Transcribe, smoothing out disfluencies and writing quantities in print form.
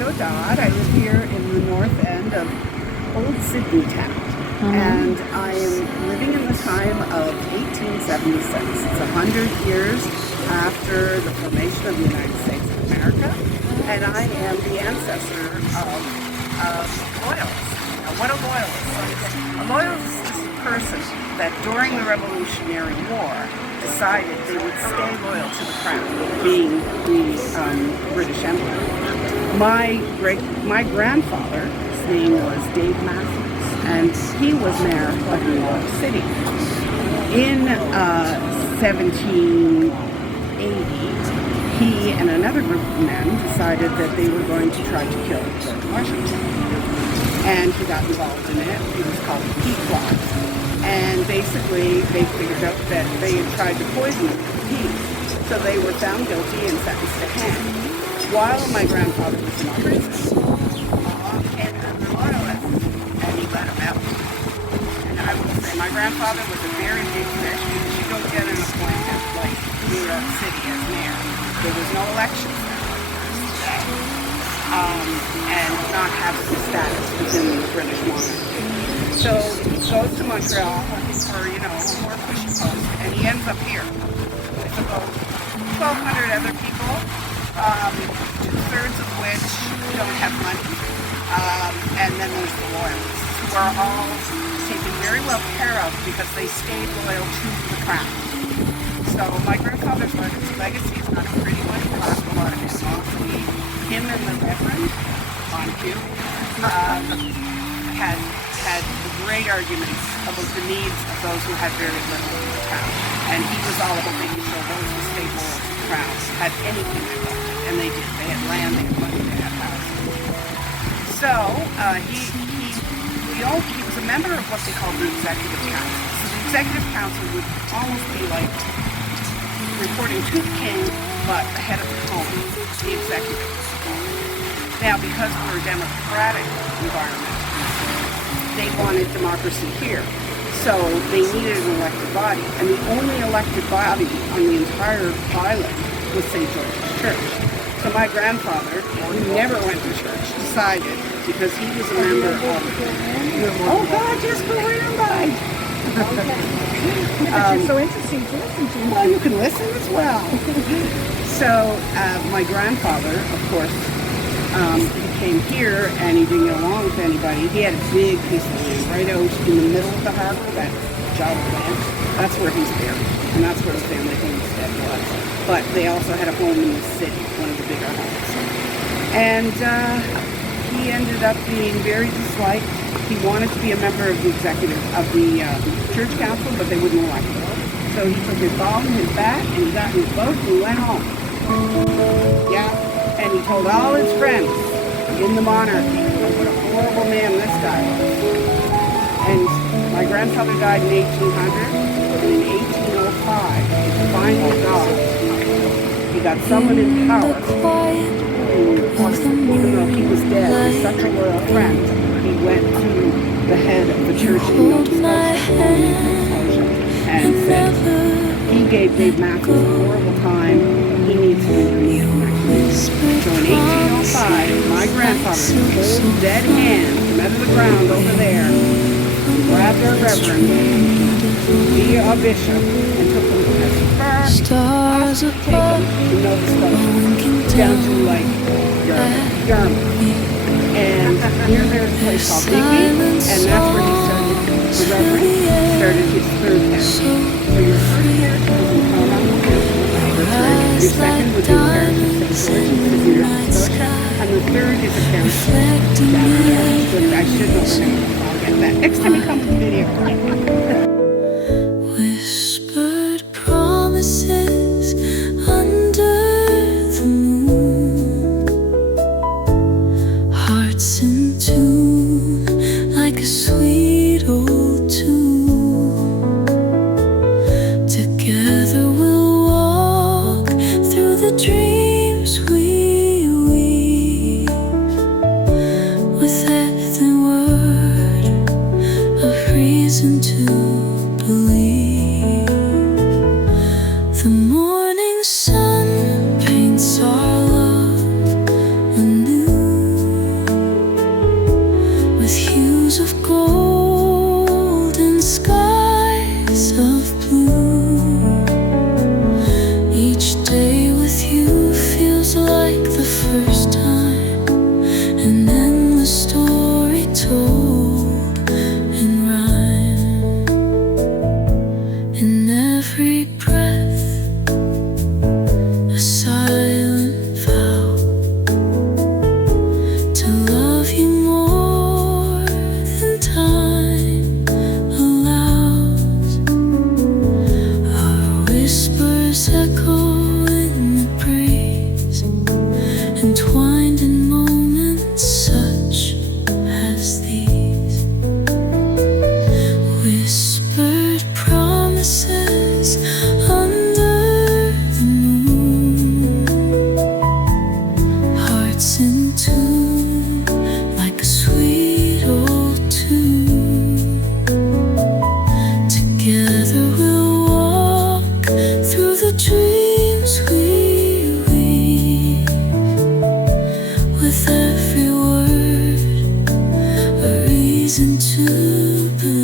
Widow Dodd. I live here in the north end of Old Sydney Town. And I am living in the time of 1876. It's 100 years after the formation of the United States of America. And I am the ancestor of loyalists. Now, what a loyalist? A loyalist is a person that during the Revolutionary War decided they would stay loyal to the crown, being the British Empire. My grandfather, his name was Dave Matthews, and he was mayor of New York City. In 1780, he and another group of men decided that they were going to try to kill George Washington. And he got involved in it. It was called the Tea Plot. And basically, they figured out that they had tried to poison him with tea. So they were found guilty and sentenced to hang. While my grandfather was in prison, and the loyalists, and he let him out. And I will say, my grandfather was a very big fish because you don't get an appointment like New York City as mayor. There was no elections there like there is today. And not having the status within the British monarchy. So he goes to Montreal looking for, a more cushy post, and he ends up here with about 1,200 other people, 2/3 of which don't have money, and then there's the loyalists, who are all taken very well care of because they stayed loyal to the crown. So my grandfather's legacy is not a pretty one. He lost a lot of his mostly. Him and the Reverend Montague had great arguments about the needs of those who had very little in the town. And he was all about making sure those who stayed loyal to the crown had anything they wanted. And they did. They had land, they had money, they had houses. So he was a member of what they called the Executive Council. So the Executive Council would almost be like reporting to the king, but the head of the home, the executive. Now, because we're a democratic environment, they wanted democracy here. So they needed an elected body. And the only elected body on the entire island was St. George's Church. So my grandfather, who never went to church, decided, because he was a member of... Oh, God, just go right by. But you're so interesting to listen to. Well, you can listen as well. So my grandfather, of course, he came here and he didn't get along with anybody. He had a big piece of land right out in the middle of the harbor, that job of land. That's where he's buried, and that's where his family homestead was. But they also had a home in the city, one of the bigger homes. And he ended up being very disliked. He wanted to be a member of the church council, but they wouldn't elect him. So he took his ball in his bat, and he got in his boat, and he went home. Yeah, and he told all his friends in the monarchy what a horrible man this guy was. And my grandfather died in 1800, and in 1805, he finally died. He got someone in power who, even though he was dead, was such a loyal friend, he went to the head of the church in Nova Scotia and said, he gave Dave Matthews a horrible time, he needs to be removed. So in 1805, my grandfather pulled dead hand from out of the ground over there, and grabbed our reverend via a bishop and took him as far as he could take him to Nova Scotia, down to like Yarmouth. And here there's a place called Digby, and that's where he started, the reverend started his third parish. So your first parish was in Colorado, your second was in the parish of St. George in Nova Scotia, and the third is a parish down there. I should know the name. I'll get that. Next time you come to the video. Whispered promises under the moon, hearts in tune like a sweet old tune. Together we'll walk through the dreams we weave, with every word of reason to every word a reason to believe.